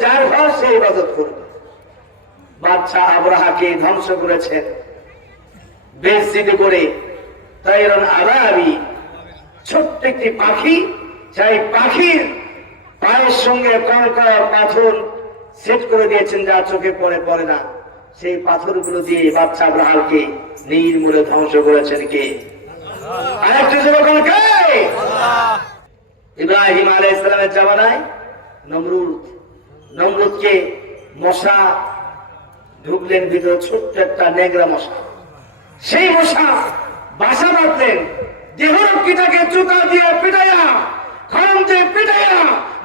যার ঘর সে ইবাদত করবে। বাদশা আবরাহাকে ধ্বংস করেছেন বেজ্জিতি করে। তাইরান আবাবি, ছোট্ট একটি পাখি, সেই পাখির পায়ের সঙ্গে কঙ্কর পাথর সেট করে দিয়েছেন, যা চোখে পড়ে না। সেই পাথরগুলো দিয়ে বাদশা আবরাহাকে নির্মূলে ধ্বংস করেছেন কে? আরেকটি যুবক কে? ইব্রাহিম আলাইহিস সালামের জামানায় নমরুদকে মশা ঢুকলেন ভিতরে, ছোট্ট একটা নেগড়া মশা। সেই মশা বাসা বাঁধলেন, দেহরক্ষীটাকে জুতা দিয়ে পিটাইয়া, খড়ম দিয়ে পিটাইয়া,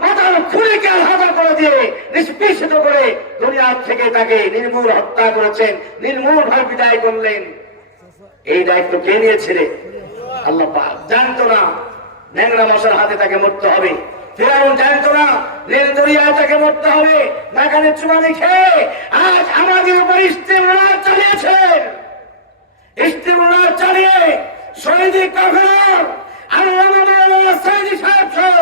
মাথার খুলিকে আঘাত করে দিয়ে নিষ্পেষিত করে দুনিয়া থেকে তাকে নির্মূল হত্যা করেছেন, নির্মূল ভাবে বিদায় করলেন। এই দায়িত্ব কে নিয়েছিলেন? আল্লাহ পাক। জানতো না নেংরা মশার হাতে তাকে মরতে হবে। ফিরাউন জানতো না নীল দরিয়ায় তাকে মরতে হবে। নাকানে চুমানি খেয়ে আজ আমাদের উপর ইস্তেমরা চালিয়েছেন। ইস্তেমরা চালিয়ে শহীদি কাফের আল্লামা সাইদি সাহেব সহ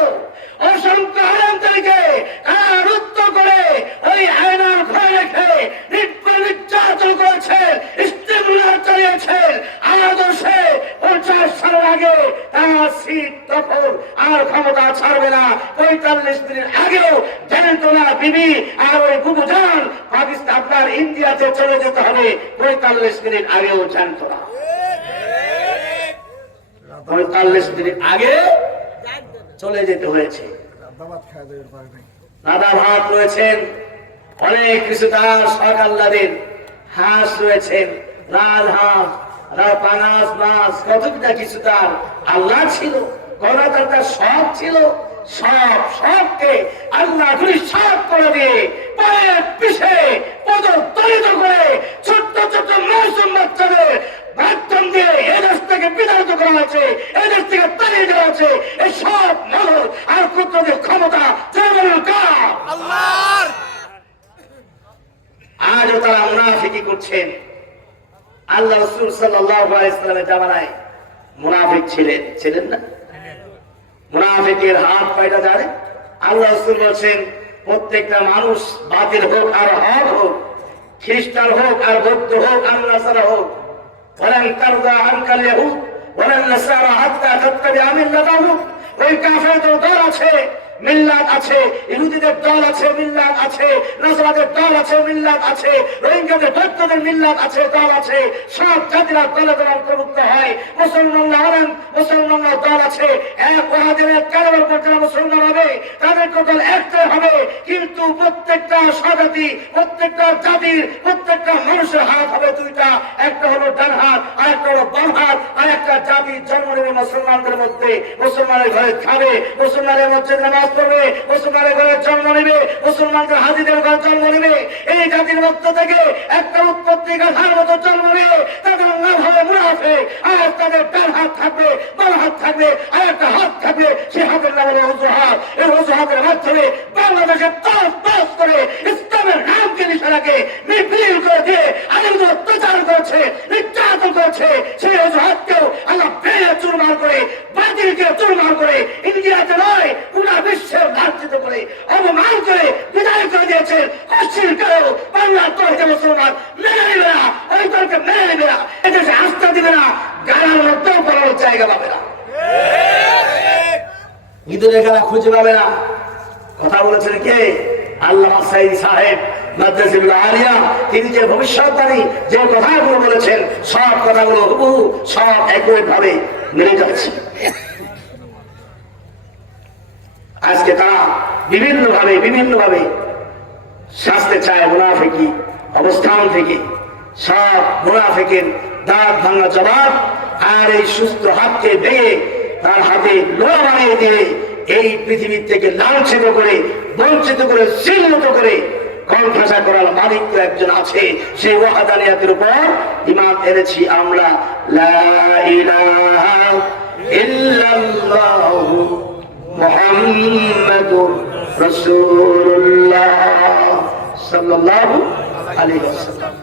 অসংখ্য আলেমদেরকে কারারুদ্ধ করে ওই আয়নার ঘরে রেখে নির্যাতন করেছেন, ইস্তেমরা চালিয়েছেন। আদর্শে 50 সালের আগে তার সিট দখল আর ক্ষমতা ছাড়বে না। 45 দিনের আগেও জানতো না বিবি আর ওই বুবুজান পাকিস্তান আপনার ইন্ডিয়াতে চলে যেতে হবে, 45 মিনিট আগেও জানতো না। 45 মিনিট আগে চলে যেতে হয়েছে। দাদা ভাত রয়েছেন, অনেক কিছু তার শখ আহ্লাদের, হাঁস রয়েছেন, লাল হাঁস, পাঙাশ মাছ, কতটা কিছু তার আল্লাহ ছিল, কতটা তার শখ ছিল। সব শখকে আল্লাহ সব করে দিয়ে পায়ে পিছে পদতলিত করে ছোট্ট ছোট্ট মাসুম বাচ্চাদের মাধ্যম দিয়ে এদেশ থেকে বিতাড়িত করা হয়েছে, এদেশ থেকে তাড়িয়ে দেওয়া হয়েছে। এই সব মহল আর কুত্রদের ক্ষমতা আল্লাহর। আজও তারা মুনাফিকি করছেন। আল্লাহ রাসূল সাল্লাল্লাহু আলাইহি ওয়াসাল্লামের জামানায় মুনাফিক ছিলেন না? মুনাফিকের হাত পায়টা জানে। আল্লাহ রাসূল বলেন প্রত্যেকটা মানুষ, বাতিল হোক আর হক হোক, খ্রিস্টান হোক আর বৌদ্ধ হোক আর নাসারা হোক, ওয়ালান তারদা আনকাল ইয়াহুদ ওয়ালান নাসারা হাত্তা তাত্তাবিআ মিল্লাতাহুম। ওই কাফেরদের দল আছে, মিল্লাত আছে, ইহুদিদের দল আছে, মিল্লাত আছে, নাসারাদের দল আছে, মিল্লাত আছে, রোহিঙ্গাদের বৌদ্ধদের মিল্লাত আছে, দল আছে। সব জাতিরা দলে দলে অন্তর্ভুক্ত হয়। মুসলমানরা হলেন, মুসলমানরা দল আছে। এক ওয়াহাদের কালেমার পর্যন্ত মুসলমান হবে, তাদের দল একটাই হবে। কিন্তু প্রত্যেকটা স্বজাতি, প্রত্যেকটা জাতির, প্রত্যেকটা মানুষের হাত হবে দুইটা। একটা হলো ডান হাত আর একটা হলো বাম হাত। আর একটা জাতির জন্ম নেবে মুসলমানদের মধ্যে, মুসলমানের ঘরে খাবে, মুসলমানের মধ্যে নামাজ পড়বে, মুসলমানের ঘরে জন্ম নেবে, মুসলমানদের হাজিদের ঘরে জন্ম নেবে। এই জাতির মধ্য থেকে একটা উৎপত্তি গাথার মতো জন্ম নেবে। তাদের নাম হবে মুনাফিক। আর তাদের ডান হাত থাকবে, বাম হাত থাকবে, আর একটা হাত থাকবে, সে হাতের নাম হলো অজুহাত। এই অজুহাতের মাধ্যমে বাংলাদেশের তস করে ইসলামের নামকে নিশানাকে নির্বীর করে দিয়ে আলেমদের অত্যাচার করেছে, নির্যাতন করেছে। সেই অজুহাতকেও আল্লাহ ভেঙে চুরমার করে, বাতিলকে চুরমার করে, ইন্ডিয়াতে নয় পুরা বিশ্বের লাঞ্ছিত করে, অপমান করে বিদায় করে দিয়েছে। অশ্লীল করেও বাংলার তহিদে মুসলমান মেনে নেবে না, ওই দলকে মেনে নেবে না, এদেশে আস্থা দিবে না, গালার মধ্যেও করার জায়গা পাবে না, ভিতরে গালা খুঁজে পাবে না। কথা বলেছেন কে? আল্লামা সাইদি সাহেব মাদ্রাসাতুল আলিয়া। তিনি যে ভবিষ্যৎবাণী, যে কথাগুলো বলেছেন, সব কথাগুলো হুবহু সব একই ভাবে মিলে যাচ্ছে। আজকে তারা বিভিন্নভাবে শাস্তে চায় মুনাফিকি অবস্থান থেকে। সব মুনাফিকের দাঁত ভাঙা জবাব আর এই সুস্থ হাতকে ভেঙে তার হাতে লোহা বানিয়ে দিয়ে এই পৃথিবীর থেকে লাঞ্ছিত করে, বঞ্চিত করে, চিহ্নিত করে কণ্ঠাসা করার মালিক তো একজন আছে। সেই ওয়াহদানিয়াতের উপর ঈমান এনেছি আমরা। লা ইলাহা ইল্লাল্লাহু মুহাম্মাদুর রাসূলুল্লাহ সাল্লাল্লাহু আলাইহি ওয়াসাল্লাম।